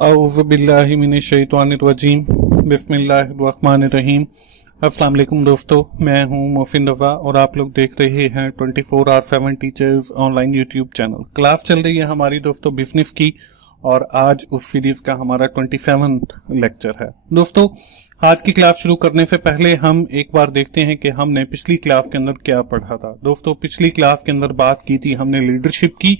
औज़ुबिल्लाहिमिनश्शैतानिर्रजीम बिस्मिल्लाहिर्रहमानिर्रहीम। अस्सलाम वालेकुम दोस्तों, मैं हूं मोहसिन रज़ा और आप लोग देख रहे हैं 24/7 teachers online YouTube channel. Class चल रही है हमारी दोस्तों बिजनेस की और आज उस सीरीज का हमारा 27th लेक्चर है। दोस्तों आज की क्लास शुरू करने से पहले हम एक बार देखते हैं कि हमने पिछली क्लास के अंदर क्या पढ़ा था। दोस्तों पिछली क्लास के अंदर बात की थी हमने लीडरशिप की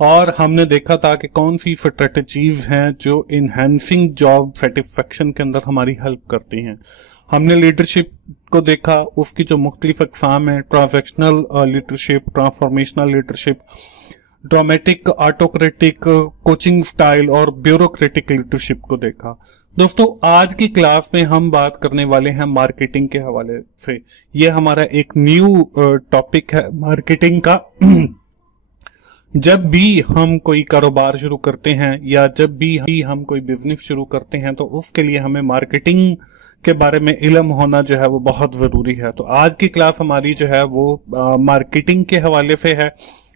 और हमने देखा था कि कौन सी स्ट्रेटजीज हैं जो इनहैंसिंग जॉब सेटिस्फेक्शन के अंदर हमारी हेल्प करती हैं। हमने लीडरशिप को देखा, उसकी जो मुख्तलिफ अक़साम है, transactional leadership, transformational leadership, dramatic, autocratic, coaching style और ब्यूरोक्रेटिक लीडरशिप को देखा। दोस्तों आज की क्लास में हम बात करने वाले हैं मार्केटिंग के हवाले से। ये हमारा एक न्यू टॉपिक है मार्केटिंग का। जब भी हम कोई कारोबार शुरू करते हैं या जब भी हम कोई बिजनेस शुरू करते हैं तो उसके लिए हमें मार्केटिंग के बारे में इल्म होना जो है वो बहुत जरूरी है। तो आज की क्लास हमारी जो है वो मार्केटिंग के हवाले से है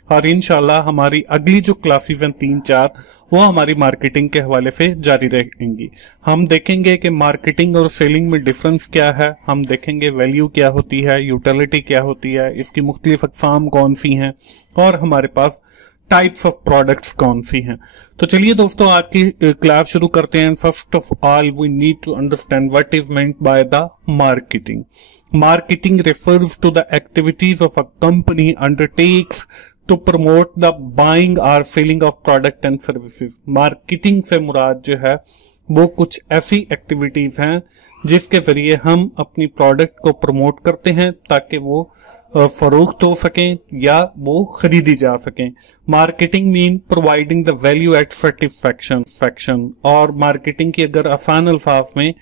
और इंशाल्लाह हमारी अगली जो क्लासेस हैं 3-4 वो हमारी मार्केटिंग के हवाले से जारी रहेंगी। हम देखेंगे कि मार्केटिंग और सेलिंग में डिफरेंस क्या है, हम देखेंगे वैल्यू क्या होती है, यूटिलिटी क्या होती है, इसकी मुख्तलिफ अक़साम कौन सी हैं और हमारे पास टाइप्स ऑफ प्रोडक्ट्स कौन सी हैं। तो चलिए दोस्तों आज की क्लास शुरू करते हैं। First of all we need to understand what is meant by the marketing. Marketing refers to the activities of a company undertakes to promote the buying और selling of product and services. Marketing से मुराद जो है वो कुछ ऐसी activities हैं जिसके जरिए हम अपनी प्रोडक्ट को प्रमोट करते हैं ताकि वो फरोख्त हो सकें या वो खरीदी जा सकें। Marketing mean providing the value at satisfaction. और मार्केटिंग की अगर आसान अल्फाज में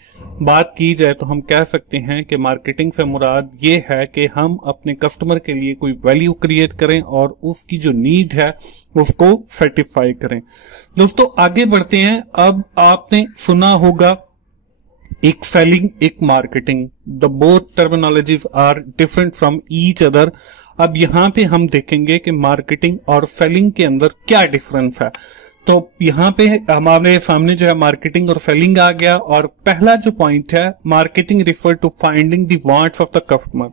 बात की जाए तो हम कह सकते हैं कि मार्केटिंग से मुराद ये है कि हम अपने कस्टमर के लिए कोई वैल्यू क्रिएट करें और उसकी जो नीड है उसको सेटिस्फाई करें। दोस्तों आगे बढ़ते हैं। अब आपने सुना होगा एक सेलिंग एक marketing, the both terminologies are different from each other. अब यहाँ पे हम देखेंगे कि मार्केटिंग और सेलिंग के अंदर क्या डिफरेंस है। तो यहाँ पे हमारे सामने जो है मार्केटिंग और सेलिंग आ गया और पहला जो पॉइंट है marketing refer to finding the wants of the customer.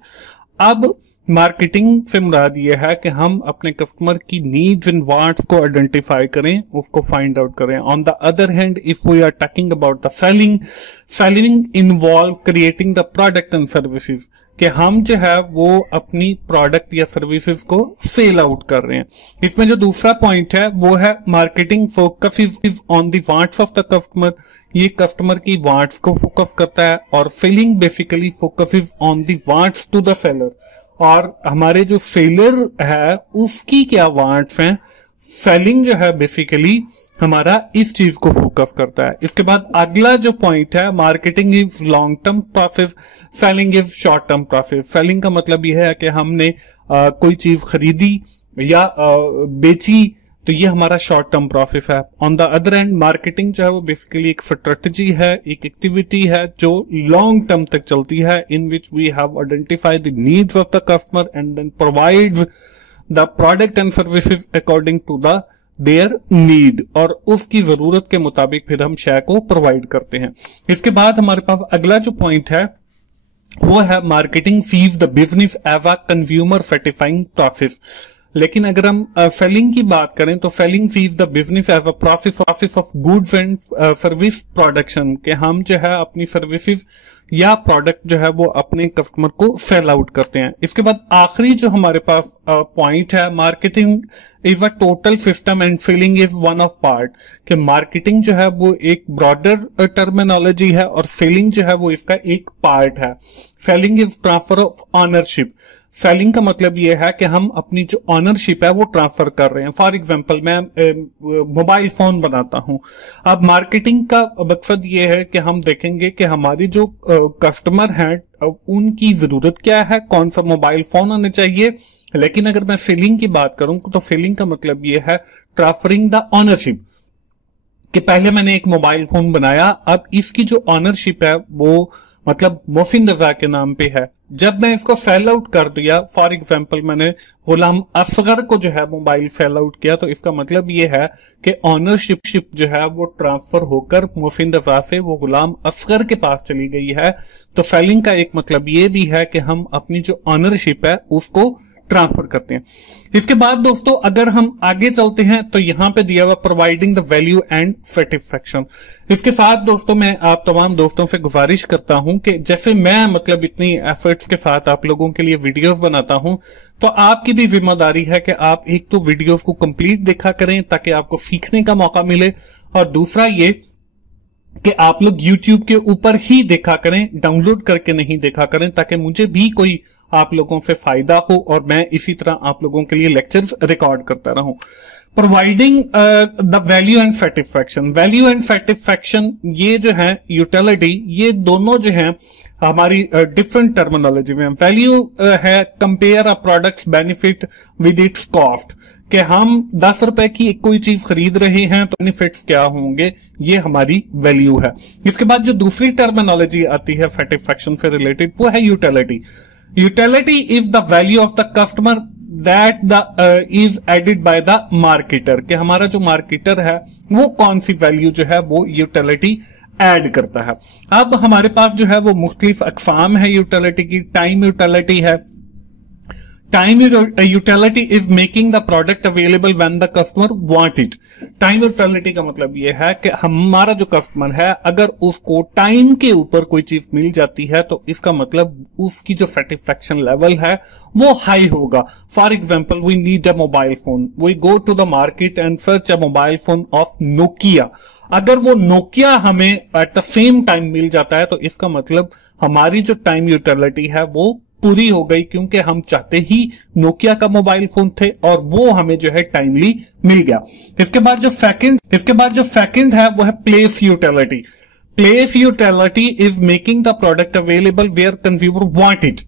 अब मार्केटिंग से मुराद ये है कि हम अपने कस्टमर की नीड्स एंड वांट्स को आइडेंटिफाई करें, उसको फाइंड आउट करें। On the other hand if we are talking about the selling involve creating the product and services, कि हम जो है वो अपनी प्रोडक्ट या सर्विसेज को सेल आउट कर रहे हैं। इसमें जो दूसरा पॉइंट है वो है marketing focus on the wants of the customer. ये कस्टमर की वांट्स को फोकस करता है और selling basically focus on the wants to the seller. और हमारे जो सेलर है उसकी क्या वांट्स हैं, सेलिंग जो है बेसिकली हमारा इस चीज को फोकस करता है। इसके बाद अगला जो पॉइंट है marketing is long term process, selling is short term process. Selling का मतलब यह है कि हमने कोई चीज खरीदी या बेची तो ये हमारा शॉर्ट टर्म प्रोसेस है। On the other and marketing जो है वो बेसिकली एक स्ट्रेटजी है, एक एक्टिविटी है जो लॉन्ग टर्म तक चलती है, in which we have identified the needs of the customer and then provides the product and services according to the their need, और उसकी जरूरत के मुताबिक फिर हम शेयर को प्रोवाइड करते हैं। इसके बाद हमारे पास अगला जो पॉइंट है वो है marketing sees the business as a consumer satisfying process. लेकिन अगर हम सेलिंग की बात करें तो selling sees the business as a process of goods and service production, के हम जो है अपनी सर्विसेज या प्रोडक्ट जो है वो अपने कस्टमर को सेल आउट करते हैं। इसके बाद आखिरी जो हमारे पास पॉइंट है marketing is a total system and selling is one of part, कि मार्केटिंग जो है वो एक ब्रॉडर टर्मिनोलॉजी है और सेलिंग जो है वो इसका एक पार्ट है। Selling is transfer of ownership. Selling का मतलब यह है कि हम अपनी जो ऑनरशिप है वो ट्रांसफर कर रहे हैं। फॉर एग्जांपल मैं मोबाइल फोन बनाता हूं। अब मार्केटिंग का मकसद ये है कि हम देखेंगे कि हमारी जो कस्टमर हैं उनकी जरूरत क्या है, कौन सा मोबाइल फोन होने चाहिए। लेकिन अगर मैं सेलिंग की बात करूं तो सेलिंग का मतलब यह है ट्रांसफरिंग द ऑनरशिप, कि पहले मैंने एक मोबाइल फोन बनाया, अब इसकी जो ऑनरशिप है वो मतलब मोफिन रजा के नाम पे है। जब मैं इसको सेल आउट कर दिया, फॉर एग्जांपल मैंने गुलाम असगर को जो है मोबाइल सेल आउट किया, तो इसका मतलब ये है कि ऑनरशिप जो है वो ट्रांसफर होकर मोफिन रजा से वो गुलाम असगर के पास चली गई है। तो सेलिंग का एक मतलब ये भी है कि हम अपनी जो ऑनरशिप है उसको ट्रांसफर करते हैं। इसके बाद दोस्तों अगर हम आगे चलते हैं तो यहां पे दिया हुआ providing the value and satisfaction. इसके साथ दोस्तों मैं आप तमाम दोस्तों से गुजारिश करता हूं कि जैसे मैं मतलब इतनी एफर्ट्स के साथ आप लोगों के लिए वीडियोस बनाता हूं, तो आपकी भी जिम्मेदारी है कि आप एक तो वीडियोस को कंप्लीट देखा करें ताकि आपको सीखने का मौका मिले, और दूसरा ये कि आप लोग YouTube के ऊपर ही देखा करें, डाउनलोड करके नहीं देखा करें, ताकि मुझे भी कोई आप लोगों से फायदा हो और मैं इसी तरह आप लोगों के लिए लेक्चर्स रिकॉर्ड करता रहूं। Providing the value and satisfaction, value and satisfaction ये जो है यूटिलिटी, ये दोनों जो है हमारी डिफरेंट टर्मिनोलॉजी में। वैल्यू है compare a products benefit with its cost, कि हम 10 रुपए की कोई चीज खरीद रहे हैं तो बेनिफिट्स क्या होंगे, ये हमारी वैल्यू है। इसके बाद जो दूसरी टर्मिनोलॉजी आती है सेटिस्फैक्शन से रिलेटेड, वो है utility. Utility is the value of the customer that the is added by the marketer, कि हमारा जो मार्केटर है वो कौन सी वैल्यू जो है वो यूटिलिटी ऐड करता है। अब हमारे पास जो है वो मुख्तलिफ अकसाम है यूटिलिटी की। टाइम यूटिलिटी है। Time utility is making the product available when the customer want it. Time utility का मतलब यह है कि हमारा जो कस्टमर है अगर उसको टाइम के ऊपर कोई चीज मिल जाती है तो इसका मतलब उसकी जो सेटिस्फैक्शन लेवल है वो हाई होगा। For example we need a mobile phone, we go to the market and search a mobile phone of Nokia. अगर वो नोकिया हमें एट द सेम टाइम मिल जाता है तो इसका मतलब हमारी जो टाइम यूटिलिटी है वो पूरी हो गई, क्योंकि हम चाहते ही नोकिया का मोबाइल फोन थे और वो हमें जो है टाइमली मिल गया। इसके बाद जो सेकंड है वो है place utility. Place utility is making the product available where consumer want it.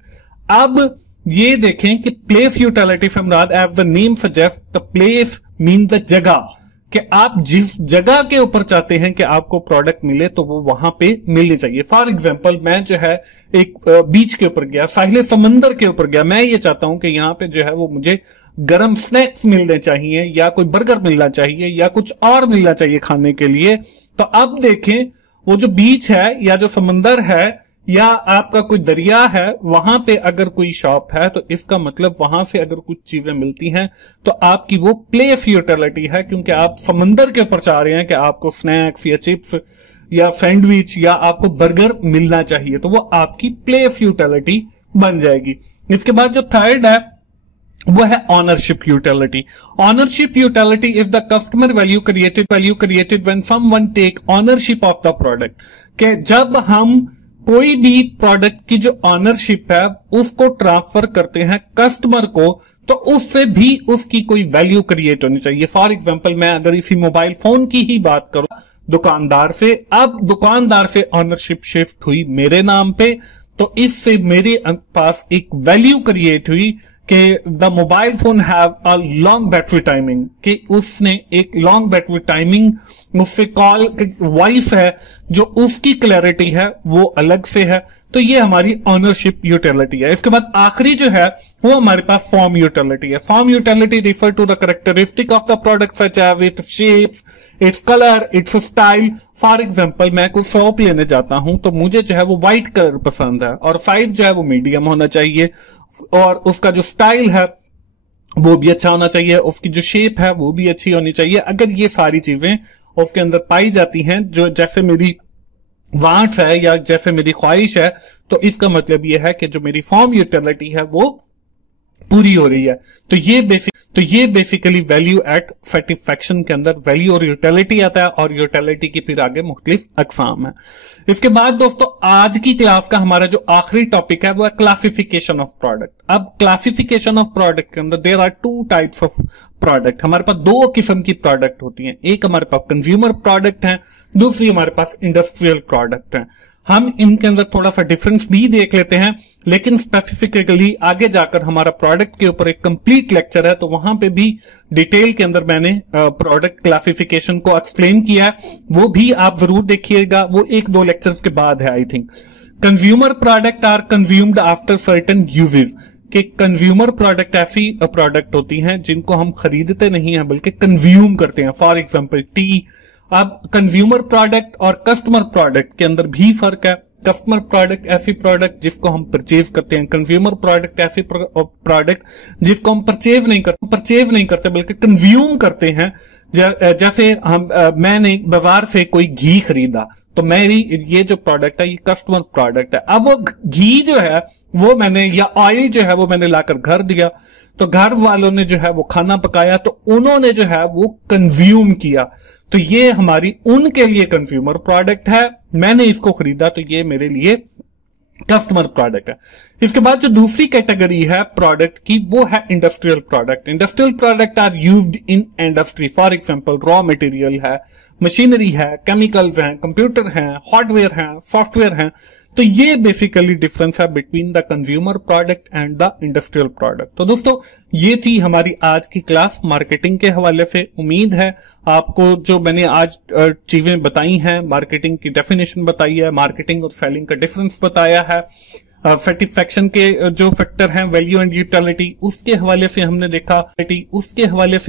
अब ये देखें कि प्लेस यूटिलिटी से मुराद as the name suggest, the place mean the जगह, कि आप जिस जगह के ऊपर चाहते हैं कि आपको प्रोडक्ट मिले तो वो वहां पे मिलनी चाहिए। फॉर एग्जांपल मैं जो है एक बीच के ऊपर गया, साहिल समंदर के ऊपर गया, मैं ये चाहता हूं कि यहाँ पे जो है वो मुझे गर्म स्नैक्स मिलने चाहिए या कोई बर्गर मिलना चाहिए या कुछ और मिलना चाहिए खाने के लिए। तो अब देखें वो जो बीच है या जो समंदर है या आपका कोई दरिया है, वहां पे अगर कोई शॉप है तो इसका मतलब वहां से अगर कुछ चीजें मिलती हैं तो आपकी वो प्लेस यूटिलिटी है, क्योंकि आप समंदर के ऊपर चाह रहे हैं कि आपको स्नैक्स या चिप्स या सैंडविच या आपको बर्गर मिलना चाहिए, तो वो आपकी प्लेस यूटिलिटी बन जाएगी। इसके बाद जो थर्ड है वो है ownership utility. Ownership utility is the customer value created when someone take ownership of the product, कि जब हम कोई भी प्रोडक्ट की जो ऑनरशिप है उसको ट्रांसफर करते हैं कस्टमर को, तो उससे भी उसकी कोई वैल्यू क्रिएट होनी चाहिए। फॉर एग्जांपल मैं अगर इसी मोबाइल फोन की ही बात करूं दुकानदार से, अब दुकानदार से ऑनरशिप शिफ्ट हुई मेरे नाम पे, तो इससे मेरे पास एक वैल्यू क्रिएट हुई कि the mobile phone have a long battery timing, कि उसने एक लॉन्ग बैटरी टाइमिंग, उससे कॉल वॉइस है जो उसकी क्लैरिटी है वो अलग से है, तो ये हमारी ऑनरशिप यूटिलिटी है। इसके बाद आखिरी जो है वो हमारे पास फॉर्म यूटिलिटी है। Form utility refer to the characteristic of the product such as its shapes, its colour, its style. For example मैं कुछ सोप लेने जाता हूं तो मुझे जो है वो व्हाइट कलर पसंद है और साइज जो है वो मीडियम होना चाहिए और उसका जो स्टाइल है वो भी अच्छा होना चाहिए, उसकी जो शेप है वो भी अच्छी होनी चाहिए। अगर ये सारी चीजें उसके अंदर पाई जाती हैं जो जैसे मेरी वांट है या जैसे मेरी ख्वाहिश है, तो इसका मतलब यह है कि जो मेरी फॉर्म यूटिलिटी है वो पूरी हो रही है। तो ये बेसिकली वैल्यू एट सेटिस्फैक्शन के अंदर वैल्यू और यूटिलिटी आता है, और यूटिलिटी की फिर आगे मुख्तलिफ अकसाम है। इसके बाद दोस्तों आज की क्लास का हमारा जो आखिरी टॉपिक है वो है क्लासिफिकेशन ऑफ प्रोडक्ट। अब क्लासिफिकेशन ऑफ प्रोडक्ट के अंदर there are two types of product. हमारे पास दो किस्म की प्रोडक्ट होती हैं, एक हमारे पास कंज्यूमर प्रोडक्ट है, दूसरी हमारे पास इंडस्ट्रियल प्रोडक्ट है। हम इनके अंदर थोड़ा सा डिफरेंस भी देख लेते हैं, लेकिन स्पेसिफिकली आगे जाकर हमारा प्रोडक्ट के ऊपर एक कंप्लीट लेक्चर है, तो वहां पे भी डिटेल के अंदर मैंने प्रोडक्ट क्लासिफिकेशन को एक्सप्लेन किया है, वो भी आप जरूर देखिएगा, वो 1-2 लेक्चर्स के बाद है I think. Consumer product are consumed after certain usages, कि कंज्यूमर प्रोडक्ट ऐसी प्रोडक्ट होती हैं जिनको हम खरीदते नहीं हैं बल्कि कंज्यूम करते हैं। For example T. अब कंज्यूमर प्रोडक्ट और कस्टमर प्रोडक्ट के अंदर भी फर्क है। कस्टमर प्रोडक्ट ऐसी प्रोडक्ट जिसको हम परचेज करते हैं, कंज्यूमर प्रोडक्ट ऐसी प्रोडक्ट जिसको हम परचेज नहीं करते बल्कि कंज्यूम करते हैं। जैसे मैंने बाजार से कोई घी खरीदा तो मेरी ये जो प्रोडक्ट है ये कस्टमर प्रोडक्ट है। अब वो घी जो है वो मैंने, या ऑयल जो है वो मैंने लाकर घर दिया, तो घर वालों ने जो है वो खाना पकाया तो उन्होंने जो है वो कंज्यूम किया, तो ये हमारी उनके लिए कंज्यूमर प्रोडक्ट है। मैंने इसको खरीदा तो ये मेरे लिए कस्टमर प्रोडक्ट है। इसके बाद जो दूसरी कैटेगरी है प्रोडक्ट की वो है industrial product. Industrial product are used in industry. For example raw material है, मशीनरी है, केमिकल्स हैं, कंप्यूटर हैं, हार्डवेयर हैं, सॉफ्टवेयर हैं। तो ये बेसिकली डिफरेंस है between the consumer product and the industrial product. तो दोस्तों ये थी हमारी आज की क्लास मार्केटिंग के हवाले से। उम्मीद है आपको जो मैंने आज चीजें बताई हैं, मार्केटिंग की डेफिनेशन बताई है, मार्केटिंग और सेलिंग का डिफरेंस बताया है, सेटिस्फैक्शन के जो फैक्टर हैं वैल्यू एंड यूटिलिटी उसके हवाले से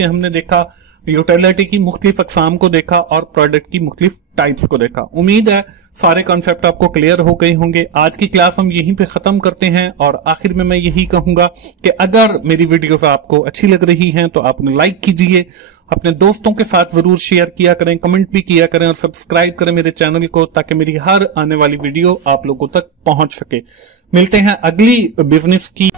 हमने देखा, यूटिलिटी की मुख्तलिफ अकसाम को देखा और प्रोडक्ट की मुख्तलिफ टाइप्स को देखा। उम्मीद है सारे कॉन्सेप्ट आपको क्लियर हो गए होंगे। आज की क्लास हम यहीं पे खत्म करते हैं और आखिर में मैं यही कहूंगा कि अगर मेरी वीडियोस आपको अच्छी लग रही हैं तो आप उन्हें लाइक कीजिए, अपने दोस्तों के साथ जरूर शेयर किया करें, कमेंट भी किया करें और सब्सक्राइब करें मेरे चैनल को ताकि मेरी हर आने वाली वीडियो आप लोगों तक पहुंच सके। मिलते हैं अगली बिजनेस की